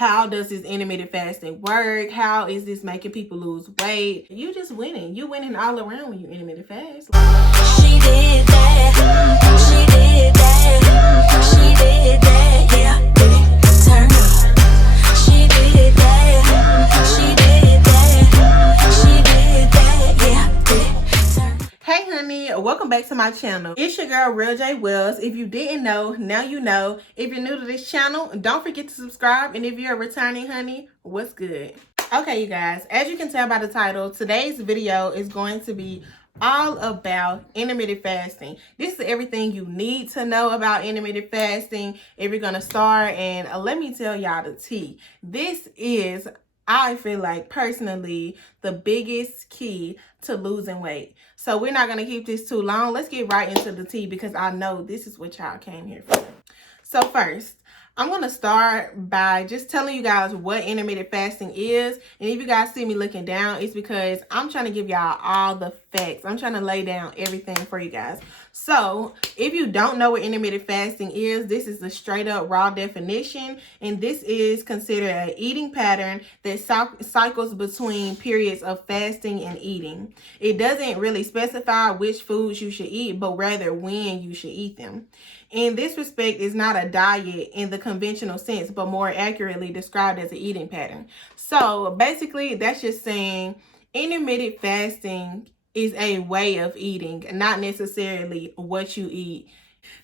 how does this intermittent fasting work? How is this making people lose weight? You just winning. You winning all around when you intermittent fast. She did that. She did that. She did that. Yeah. Turn up. She did that. She did that. She did that. Yeah. Hey honey, welcome back to my channel. It's your girl Realjwells. If you didn't know, now you know. If you're new to this channel, don't forget to subscribe. And if you're a returning honey, what's good? Okay, you guys, as you can tell by the title, today's video is going to be all about intermittent fasting. This is everything you need to know about intermittent fasting if you're gonna start. And let me tell y'all the tea. This is, I feel like personally, the biggest key to losing weight. So we're not gonna keep this too long. Let's get right into the tea because I know this is what y'all came here for. So first, I'm going to start by just telling you guys what intermittent fasting is. And if you guys see me looking down, it's because I'm trying to give y'all all the facts. I'm trying to lay down everything for you guys. So if you don't know what intermittent fasting is, this is the straight up raw definition. And this is considered an eating pattern that cycles between periods of fasting and eating. It doesn't really specify which foods you should eat, but rather when you should eat them. In this respect, it's not a diet in the conventional sense, but more accurately described as an eating pattern. So basically, that's just saying intermittent fasting is a way of eating, not necessarily what you eat.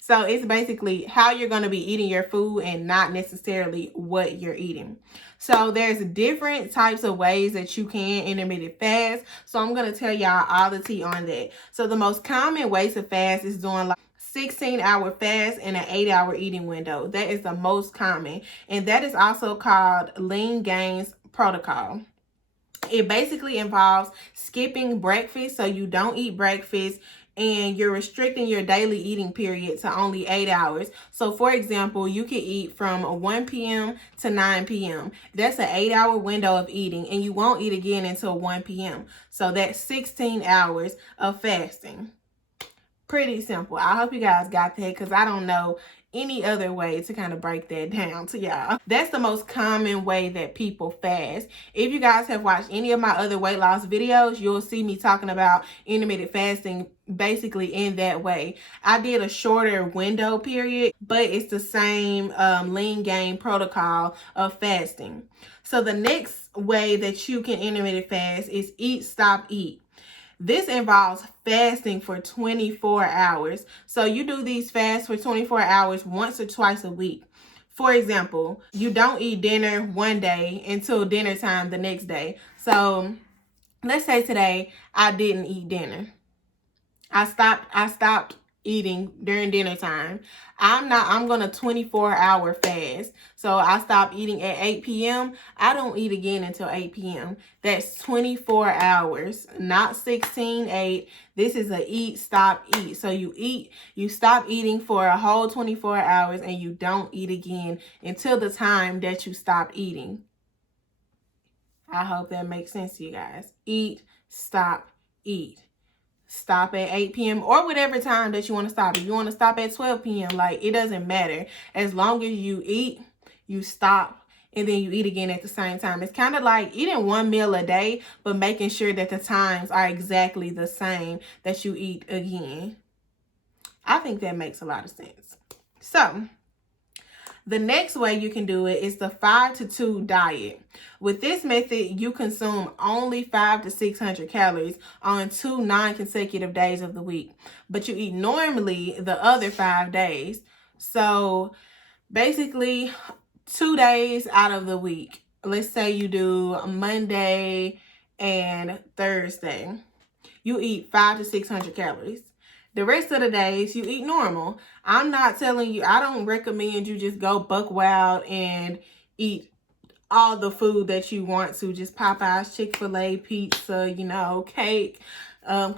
So it's basically how you're going to be eating your food and not necessarily what you're eating. So there's different types of ways that you can intermittent fast. So I'm going to tell y'all all the tea on that. So the most common way to fast is doing like 16-hour fast and an 8-hour eating window. That is the most common. And that is also called lean gains protocol. It basically involves skipping breakfast, so you don't eat breakfast, and you're restricting your daily eating period to only 8 hours. So for example, you can eat from 1 p.m. to 9 p.m. That's an 8-hour window of eating, and you won't eat again until 1 p.m. So that's 16 hours of fasting. Pretty simple. I hope you guys got that because I don't know any other way to kind of break that down to y'all. That's the most common way that people fast. If you guys have watched any of my other weight loss videos, you'll see me talking about intermittent fasting basically in that way. I did a shorter window period, but it's the same lean gain protocol of fasting. So the next way that you can intermittent fast is eat, stop, eat. This involves fasting for 24 hours. So you do these fasts for 24 hours once or twice a week. For example, you don't eat dinner one day until dinner time the next day. So let's say today I didn't eat dinner. I stopped eating during dinner time. I'm going to 24-hour fast. So I stop eating at 8 p.m. I don't eat again until 8 p.m. That's 24 hours, not 16-8. This is a eat, stop, eat. So you stop eating for a whole 24 hours and you don't eat again until the time that you stop eating. I hope that makes sense to you guys. Eat, stop, eat. Stop at 8 p.m. or whatever time that you want to stop. If you want to stop at 12 p.m., like, it doesn't matter. As long as you eat, you stop, and then you eat again at the same time. It's kind of like eating one meal a day, but making sure that the times are exactly the same that you eat again. I think that makes a lot of sense. So the next way you can do it is the 5-2 diet. With this method, you consume only 500 to 600 calories on 2 non-consecutive days of the week, but you eat normally the other 5 days. So basically 2 days out of the week. Let's say you do Monday and Thursday. You eat 500 to 600 calories. The rest of the days, you eat normal. I'm not telling you, I don't recommend you just go buck wild and eat all the food that you want to. Just Popeyes, Chick-fil-A, pizza, cake,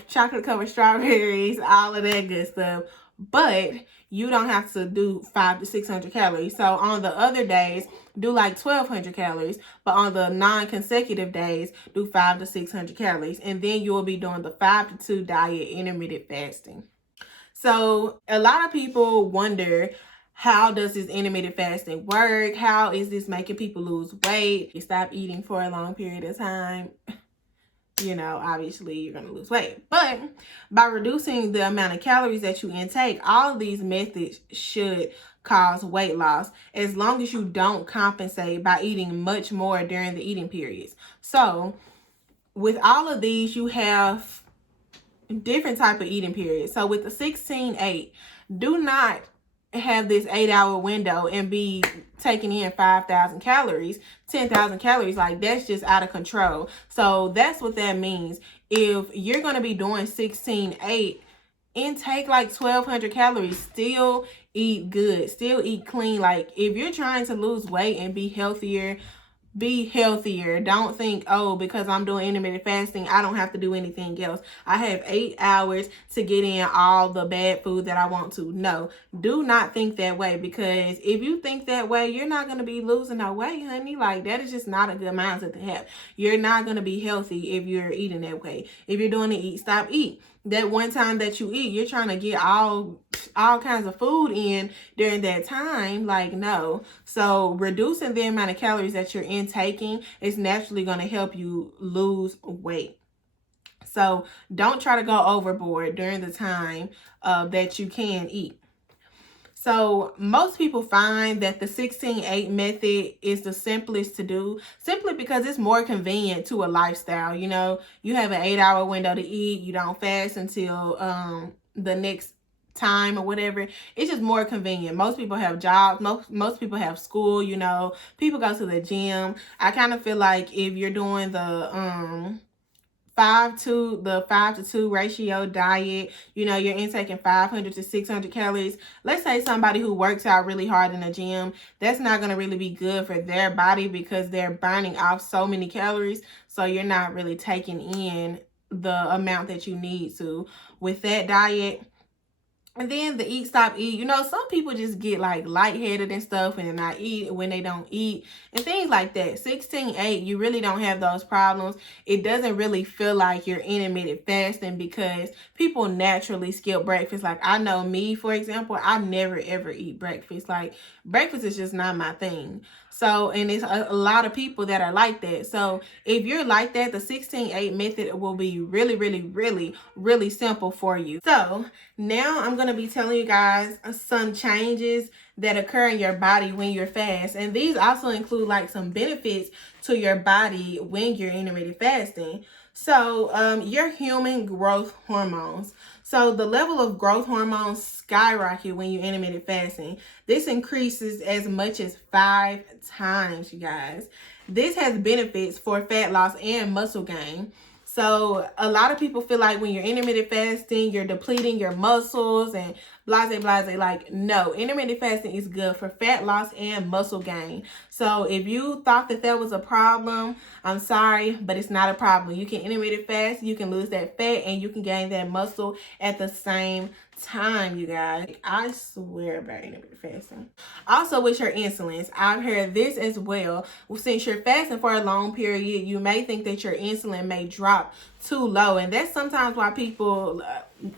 chocolate covered strawberries, all of that good stuff. But you don't have to do 500 to 600 calories. So on the other days, do like 1,200 calories. But on the non-consecutive days, do 500 to 600 calories. And then you will be doing the 5-2 diet intermittent fasting. So a lot of people wonder, how does this intermittent fasting work? How is this making people lose weight? You stop eating for a long period of time, you know, obviously you're going to lose weight. But by reducing the amount of calories that you intake, all of these methods should cause weight loss as long as you don't compensate by eating much more during the eating periods. So with all of these, you have different type of eating periods. So with the 16-8, do not have this 8-hour window and be taking in 5,000 calories, 10,000 calories. Like, that's just out of control. So that's what that means. If you're going to be doing 16-8, intake like 1,200 calories, still eat good, still eat clean. Like, if you're trying to lose weight and be healthier, be healthier. Don't think, oh, because I'm doing intermittent fasting, I don't have to do anything else. I have 8 hours to get in all the bad food that I want to. No, do not think that way, because if you think that way, you're not going to be losing no weight, honey. Like, that is just not a good mindset to have. You're not going to be healthy if you're eating that way. If you're doing the eat, stop, eat, that one time that you eat, you're trying to get all kinds of food in during that time. Like, no. So reducing the amount of calories that you're intaking is naturally going to help you lose weight. So don't try to go overboard during the time that you can eat. So most people find that the 16-8 method is the simplest to do, simply because it's more convenient to a lifestyle. You know, you have an 8-hour window to eat. You don't fast until the next time or whatever. It's just more convenient. Most people have jobs. Most people have school. You know, people go to the gym. I kind of feel like if you're doing the 5 to 2 ratio diet, you know, you're intaking 500 to 600 calories. Let's say somebody who works out really hard in the gym, that's not going to really be good for their body because they're burning off so many calories. So you're not really taking in the amount that you need to with that diet. And then the eat, stop, eat. You know, some people just get like lightheaded and stuff and not eat when they don't eat and things like that. 16-8, you really don't have those problems. It doesn't really feel like you're intermittent fasting because people naturally skip breakfast. Like, I know me, for example, I never ever eat breakfast. Like, breakfast is just not my thing. So, and it's a lot of people that are like that. So if you're like that, the 16-8 method will be really, really, really, really simple for you. So now I'm going to be telling you guys some changes that occur in your body when you're fast. And these also include like some benefits to your body when you're intermittent fasting. So your human growth hormones. So the level of growth hormones skyrocket when you intermittent fasting. This increases as much as 5 times, you guys. This has benefits for fat loss and muscle gain. So a lot of people feel like when you're intermittent fasting, you're depleting your muscles and blase. Like, no, intermittent fasting is good for fat loss and muscle gain. So if you thought that that was a problem, I'm sorry, but it's not a problem. You can intermittent fast, you can lose that fat, and you can gain that muscle at the same time, you guys. I swear about intermittent fasting. Also with your insulins, I've heard this as well. Since you're fasting for a long period, you may think that your insulin may drop too low, and that's sometimes why people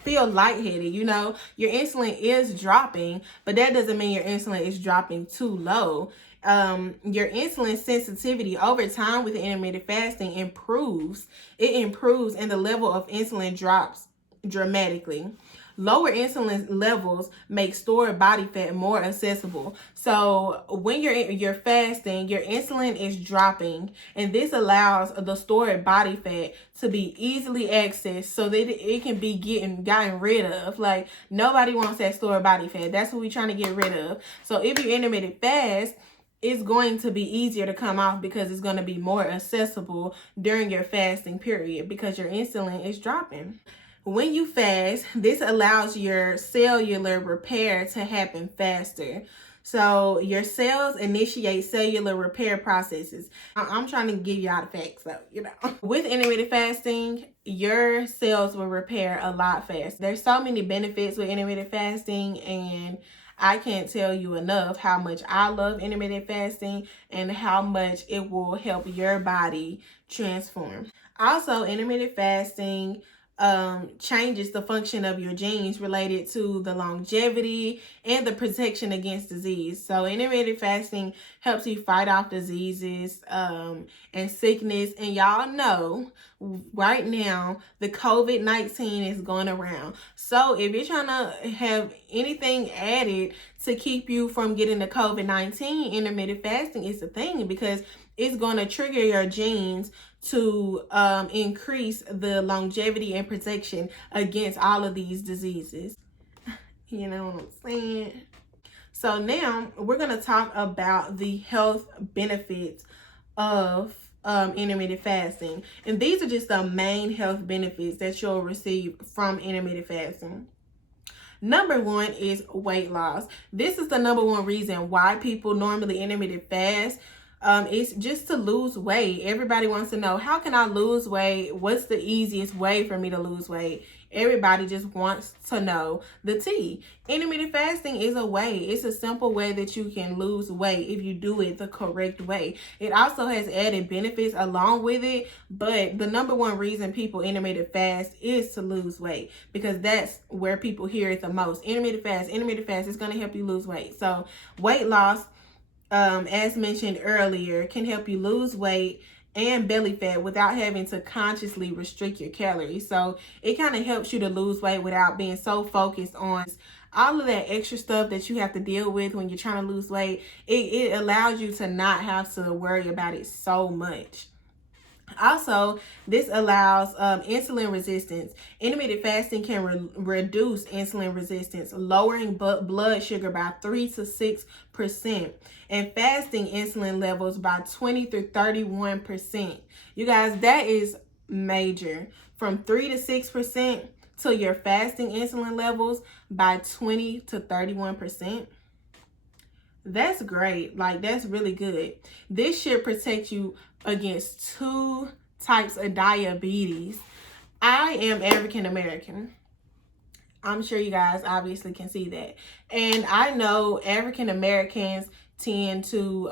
feel lightheaded. You know, your insulin is dropping, but that doesn't mean your insulin is dropping too low. Your insulin sensitivity over time with intermittent fasting improves. It improves, and the level of insulin drops dramatically. Lower insulin levels make stored body fat more accessible. So when you're fasting, your insulin is dropping, and this allows the stored body fat to be easily accessed so that it can be gotten rid of. Like, nobody wants that stored body fat. That's what we're trying to get rid of. So if you intermittent fast, it's going to be easier to come off because it's going to be more accessible during your fasting period because your insulin is dropping. When you fast, this allows your cellular repair to happen faster. So your cells initiate cellular repair processes. I'm trying to give y'all the facts, so, you know. With intermittent fasting, your cells will repair a lot faster. There's so many benefits with intermittent fasting, and I can't tell you enough how much I love intermittent fasting and how much it will help your body transform. Also, intermittent fasting changes the function of your genes related to the longevity and the protection against disease. So intermittent fasting helps you fight off diseases and sickness. And y'all know right now the COVID-19 is going around. So if you're trying to have anything added to keep you from getting the COVID-19, intermittent fasting is the thing, because it's going to trigger your genes to increase the longevity and protection against all of these diseases. You know what I'm saying? So now we're going to talk about the health benefits of intermittent fasting. And these are just the main health benefits that you'll receive from intermittent fasting. Number one is weight loss. This is the number one reason why people normally intermittent fast. It's just to lose weight. Everybody wants to know, how can I lose weight? What's the easiest way for me to lose weight? Everybody just wants to know the T. Intermittent fasting is a way. It's a simple way that you can lose weight if you do it the correct way. It also has added benefits along with it, but the number one reason people intermittent fast is to lose weight, because that's where people hear it the most. Intermittent fast is going to help you lose weight. So weight loss, as mentioned earlier, can help you lose weight and belly fat without having to consciously restrict your calories. So it kind of helps you to lose weight without being so focused on all of that extra stuff that you have to deal with when you're trying to lose weight. It allows you to not have to worry about it so much. Also, this allows insulin resistance. Intermittent fasting can reduce insulin resistance, lowering blood sugar by 3 to 6%, and fasting insulin levels by 20 to 31%. You guys, that is major. From 3 to 6% to your fasting insulin levels by 20 to 31%. That's great. Like, that's really good. This should protect you against 2 types of diabetes. I am African American. I'm sure you guys obviously can see that. And I know African Americans tend to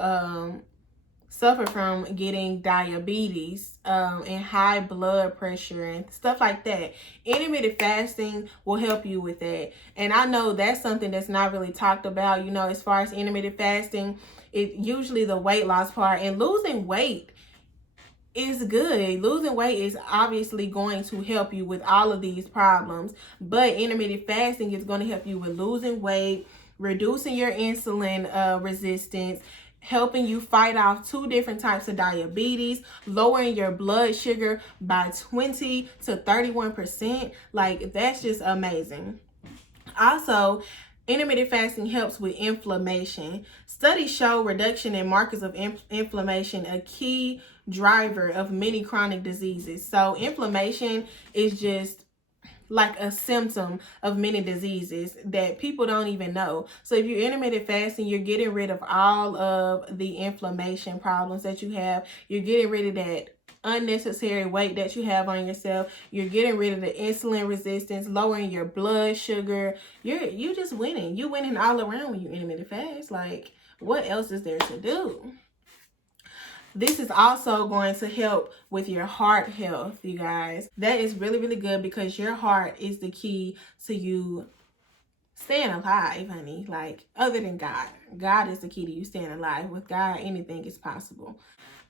suffer from getting diabetes and high blood pressure and stuff like that. Intermittent fasting will help you with that. And I know that's something that's not really talked about, you know, as far as intermittent fasting. It usually the weight loss part, and losing weight is good. Losing weight is obviously going to help you with all of these problems, but intermittent fasting is going to help you with losing weight, reducing your insulin resistance, helping you fight off 2 different types of diabetes, lowering your blood sugar by 20 to 31%. Like, that's just amazing. Also, intermittent fasting helps with inflammation. Studies show reduction in markers of inflammation, a key driver of many chronic diseases. So inflammation is just like a symptom of many diseases that people don't even know. So if you're intermittent fasting, you're getting rid of all of the inflammation problems that you have. You're getting rid of that unnecessary weight that you have on yourself. You're getting rid of the insulin resistance, lowering your blood sugar. You just winning. You winning all around when you intermittent fast. Like, what else is there to do? This is also going to help with your heart health, you guys. That is really, really good, because your heart is the key to you staying alive, honey. Like, other than God. God is the key to you staying alive. With God, anything is possible.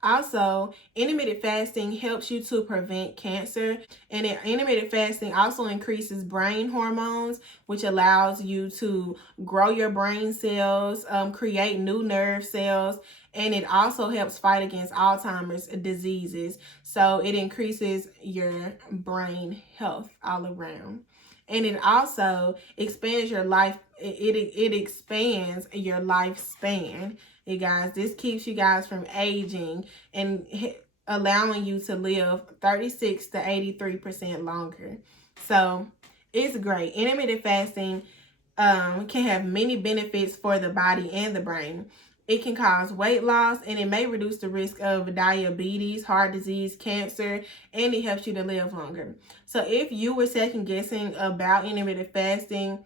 Also, intermittent fasting helps you to prevent cancer. And intermittent fasting also increases brain hormones, which allows you to grow your brain cells, create new nerve cells. And it also helps fight against Alzheimer's diseases. So it increases your brain health all around. And it also expands your life. It expands your lifespan. You guys, this keeps you guys from aging and allowing you to live 36 to 83% longer. So it's great. Intermittent fasting can have many benefits for the body and the brain. It can cause weight loss, and it may reduce the risk of diabetes, heart disease, cancer, and it helps you to live longer. So if you were second guessing about intermittent fasting,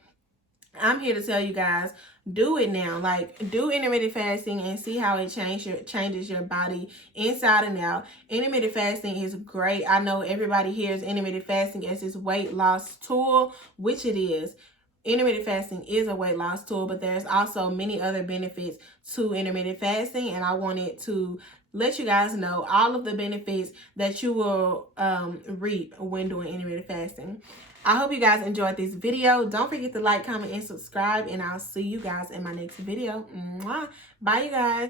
I'm here to tell you guys, do it now. Like, do intermittent fasting and see how it changes your body inside and out. Intermittent fasting is great. I know everybody hears intermittent fasting as this weight loss tool, which it is. Intermittent fasting is a weight loss tool, but there's also many other benefits to intermittent fasting, and I wanted to let you guys know all of the benefits that you will reap when doing intermittent fasting. I hope you guys enjoyed this video. Don't forget to like, comment, and subscribe, and I'll see you guys in my next video. Mwah. Bye, you guys.